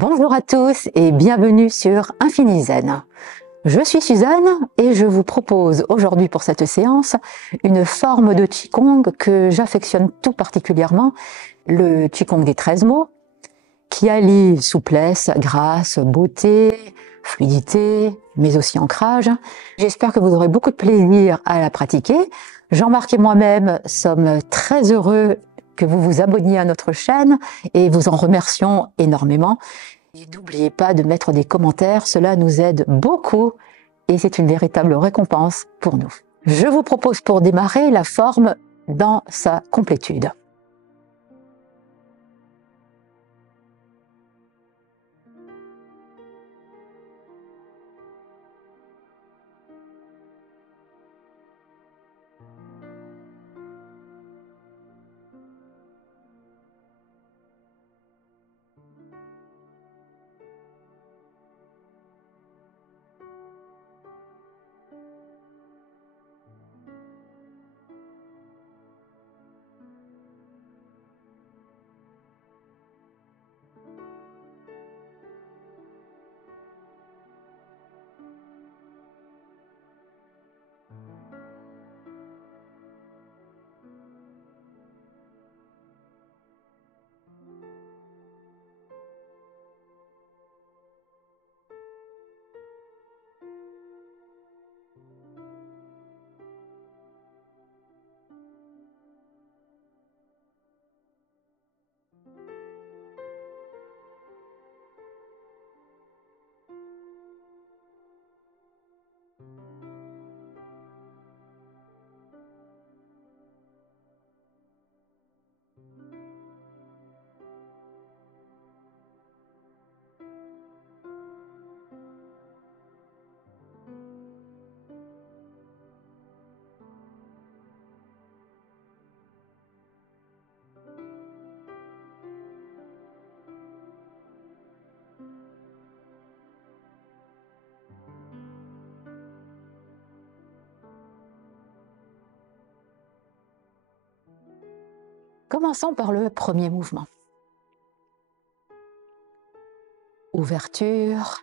Bonjour à tous et bienvenue sur Infini Zen. Je suis Suzanne et je vous propose aujourd'hui pour cette séance une forme de Qigong que j'affectionne tout particulièrement, le Qigong des 13 mots, qui allie souplesse, grâce, beauté, fluidité, mais aussi ancrage. J'espère que vous aurez beaucoup de plaisir à la pratiquer. Jean-Marc et moi-même sommes très heureux que vous vous abonniez à notre chaîne et vous en remercions énormément. Et n'oubliez pas de mettre des commentaires, cela nous aide beaucoup et c'est une véritable récompense pour nous. Je vous propose pour démarrer la forme dans sa complétude. Commençons par le premier mouvement. Ouverture.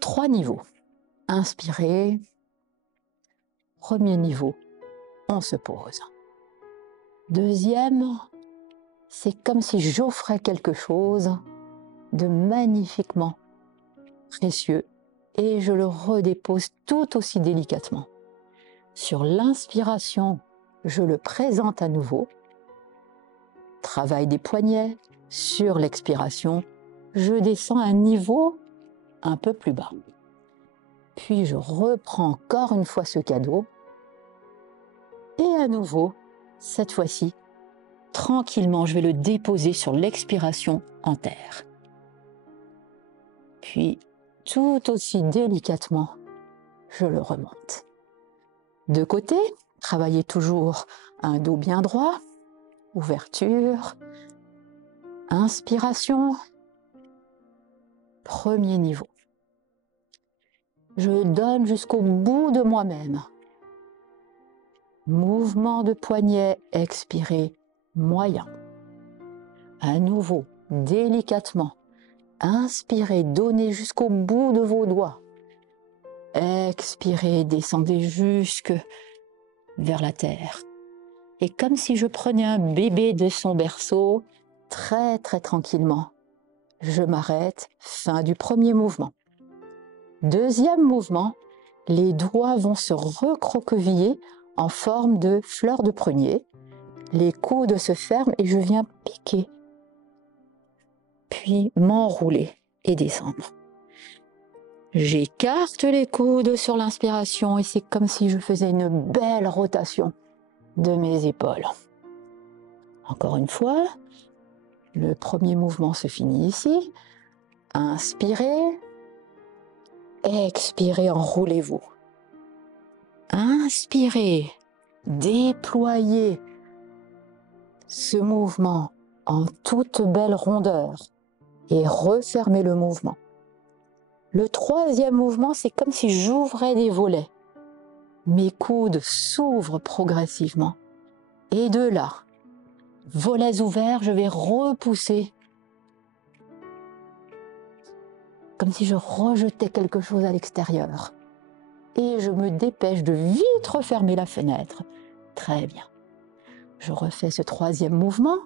3 niveaux. Inspirez. Premier niveau, on se pose. Deuxième, c'est comme si j'offrais quelque chose de magnifiquement précieux et je le redépose tout aussi délicatement. Sur l'inspiration, je le présente à nouveau. Travail des poignets. Sur l'expiration, je descends à un niveau un peu plus bas. Puis je reprends encore une fois ce cadeau. Et à nouveau, cette fois-ci, tranquillement, je vais le déposer sur l'expiration en terre. Puis, tout aussi délicatement, je le remonte. De côté, travaillez toujours un dos bien droit, ouverture, inspiration, premier niveau. Je donne jusqu'au bout de moi-même. Mouvement de poignet, expirez, moyen. À nouveau, délicatement, inspirez, donnez jusqu'au bout de vos doigts. Expirez, descendez jusque vers la terre. Et comme si je prenais un bébé de son berceau, très tranquillement, je m'arrête, fin du premier mouvement. Deuxième mouvement, les doigts vont se recroqueviller en forme de fleur de prunier. Les coudes se ferment et je viens piquer, puis m'enrouler et descendre. J'écarte les coudes sur l'inspiration et c'est comme si je faisais une belle rotation de mes épaules. Encore une fois, le premier mouvement se finit ici. Inspirez, expirez, enroulez-vous. Inspirez, déployez ce mouvement en toute belle rondeur et refermez le mouvement. Le troisième mouvement, c'est comme si j'ouvrais des volets. Mes coudes s'ouvrent progressivement. Et de là, volets ouverts, je vais repousser. Comme si je rejetais quelque chose à l'extérieur. Et je me dépêche de vite refermer la fenêtre. Très bien. Je refais ce troisième mouvement.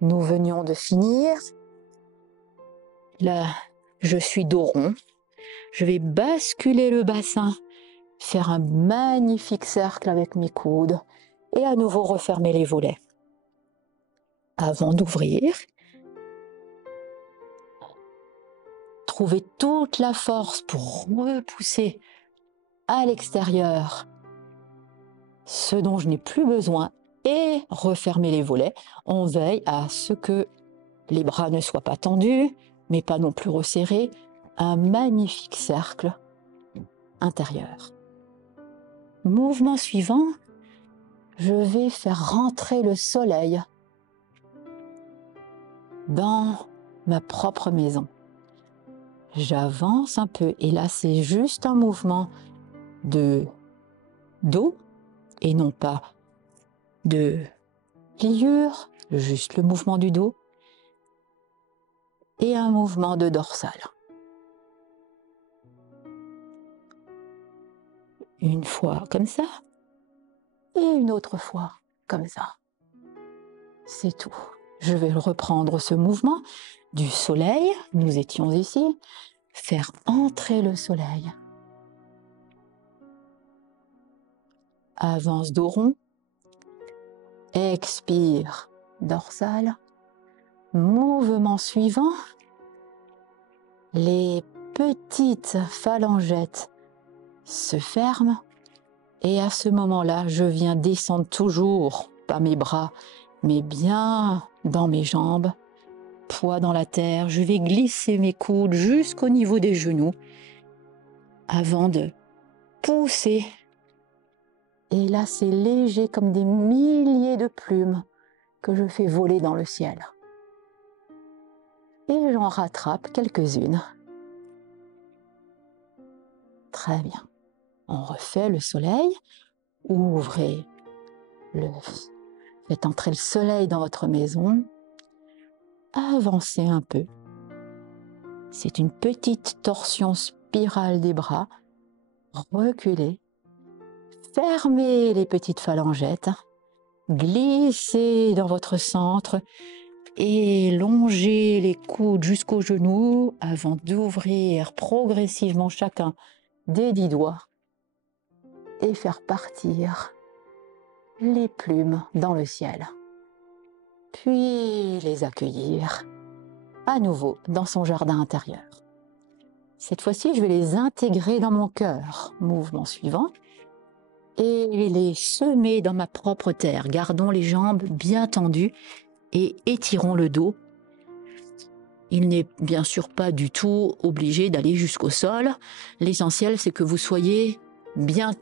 Nous venions de finir. Là, je suis dos rond. Je vais basculer le bassin, faire un magnifique cercle avec mes coudes et à nouveau refermer les volets. Avant d'ouvrir, trouver toute la force pour repousser à l'extérieur ce dont je n'ai plus besoin et refermer les volets. On veille à ce que les bras ne soient pas tendus, mais pas non plus resserrés. Un magnifique cercle intérieur. Mouvement suivant, je vais faire rentrer le soleil dans ma propre maison. J'avance un peu et là c'est juste un mouvement de dos et non pas de pliure, juste le mouvement du dos et un mouvement de dorsale. Une fois comme ça et une autre fois comme ça. C'est tout. Je vais reprendre ce mouvement du soleil, nous étions ici, faire entrer le soleil. Avance dos rond, expire dorsale, mouvement suivant, les petites phalangettes se ferment et à ce moment-là, je viens descendre toujours, pas mes bras, mais bien dans mes jambes, poids dans la terre, je vais glisser mes coudes jusqu'au niveau des genoux avant de pousser. Et là, c'est léger comme des milliers de plumes que je fais voler dans le ciel. Et j'en rattrape quelques-unes. Très bien. On refait le soleil. Ouvrez faites entrer le soleil dans votre maison. Avancez un peu. C'est une petite torsion spirale des bras. Reculez. Fermez les petites phalangettes. Glissez dans votre centre et longez les coudes jusqu'aux genoux avant d'ouvrir progressivement chacun des 10 doigts et faire partir les plumes dans le ciel. Puis les accueillir à nouveau dans son jardin intérieur. Cette fois-ci, je vais les intégrer dans mon cœur. Mouvement suivant. Et les semer dans ma propre terre. Gardons les jambes bien tendues et étirons le dos. Il n'est bien sûr pas du tout obligé d'aller jusqu'au sol. L'essentiel, c'est que vous soyez bien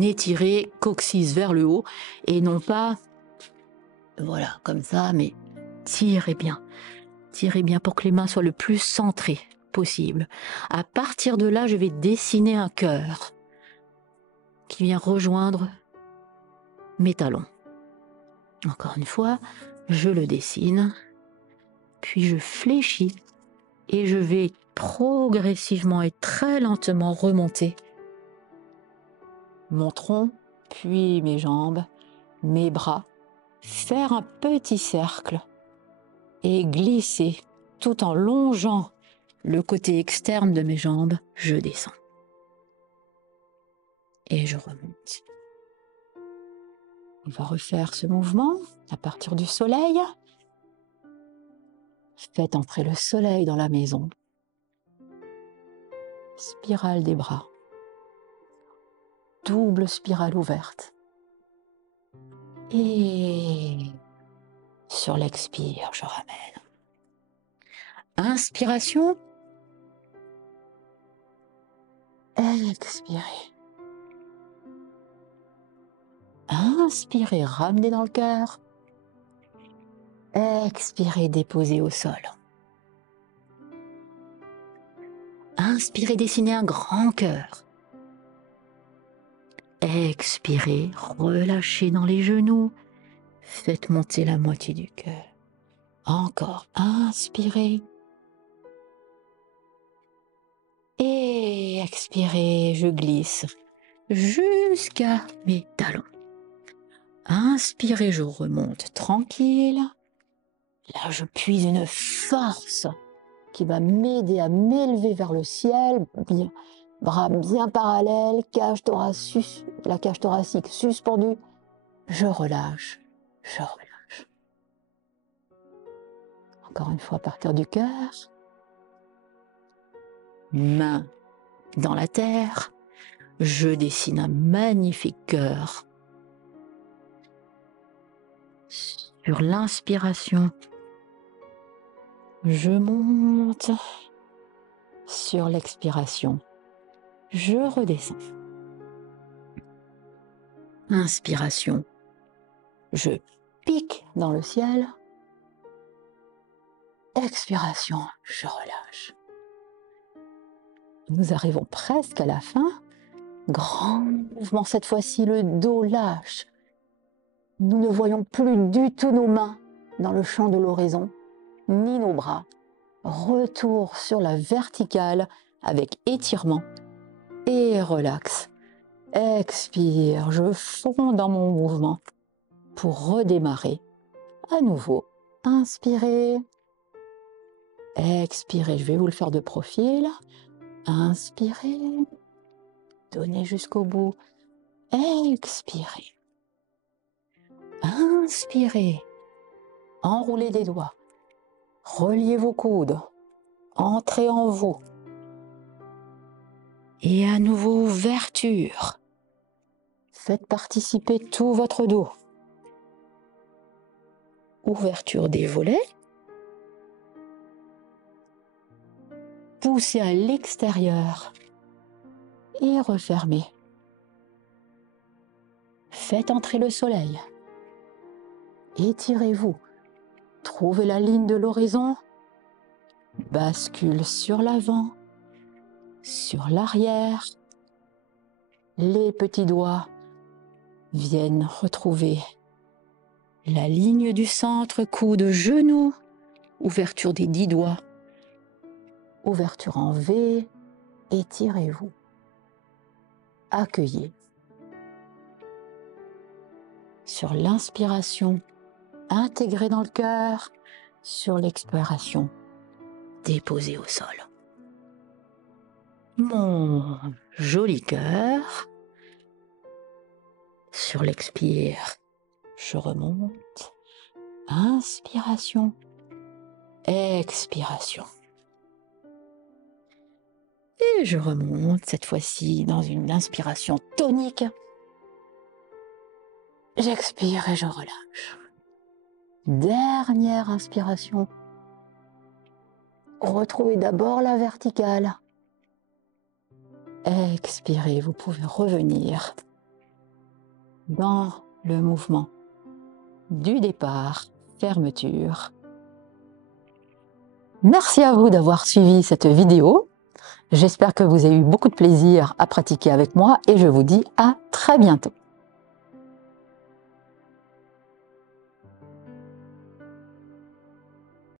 étiré, coccyx vers le haut, et non pas, voilà, comme ça, mais tirez bien. Tirez bien pour que les mains soient le plus centrées possible. À partir de là, je vais dessiner un cœur qui vient rejoindre mes talons. Encore une fois, je le dessine, puis je fléchis et je vais progressivement et très lentement remonter mon tronc, puis mes jambes, mes bras, faire un petit cercle et glisser tout en longeant le côté externe de mes jambes, je descends. Et je remonte. On va refaire ce mouvement à partir du soleil. Faites entrer le soleil dans la maison. Spirale des bras. Double spirale ouverte. Et sur l'expire, je ramène. Inspiration. Expirez. Inspirez, ramenez dans le cœur. Expirez, déposez au sol. Inspirez, dessinez un grand cœur. Expirez, relâchez dans les genoux Faites monter la moitié du cœur. Encore, inspirez. Et expirez, je glisse jusqu'à mes talons. Inspirez, je remonte tranquille. Là, je puise une force qui va m'aider à m'élever vers le ciel. Bien, bras bien parallèles, la cage thoracique suspendue. Je relâche, je relâche. Encore une fois, à partir du cœur. Main dans la terre. Je dessine un magnifique cœur. Sur l'inspiration, je monte. Sur l'expiration, je redescends. Inspiration, je pique dans le ciel. Expiration, je relâche. Nous arrivons presque à la fin. Grand mouvement, cette fois-ci, le dos lâche. Nous ne voyons plus du tout nos mains dans le champ de l'horizon, ni nos bras. Retour sur la verticale avec étirement et relax. Expire, je fonds dans mon mouvement pour redémarrer. À nouveau, inspirez. Expirez, je vais vous le faire de profil. Inspirez. Donnez jusqu'au bout. Expirez. Inspirez. Enroulez des doigts. Reliez vos coudes. Entrez en vous. Et à nouveau, ouverture. Faites participer tout votre dos. Ouverture des volets. Poussez à l'extérieur. Et refermez. Faites entrer le soleil. Étirez-vous. Trouvez la ligne de l'horizon. Bascule sur l'avant, sur l'arrière. Les petits doigts viennent retrouver la ligne du centre, coude, genou. Ouverture des 10 doigts. Ouverture en V. Étirez-vous. Accueillez. Sur l'inspiration, intégrez dans le cœur. Sur l'expiration, déposez au sol. Mon joli cœur. Sur l'expire, je remonte. Inspiration. Expiration. Et je remonte cette fois-ci dans une inspiration tonique. J'expire et je relâche. Dernière inspiration. Retrouvez d'abord la verticale. Expirez, vous pouvez revenir dans le mouvement du départ, fermeture. Merci à vous d'avoir suivi cette vidéo. J'espère que vous avez eu beaucoup de plaisir à pratiquer avec moi et je vous dis à très bientôt.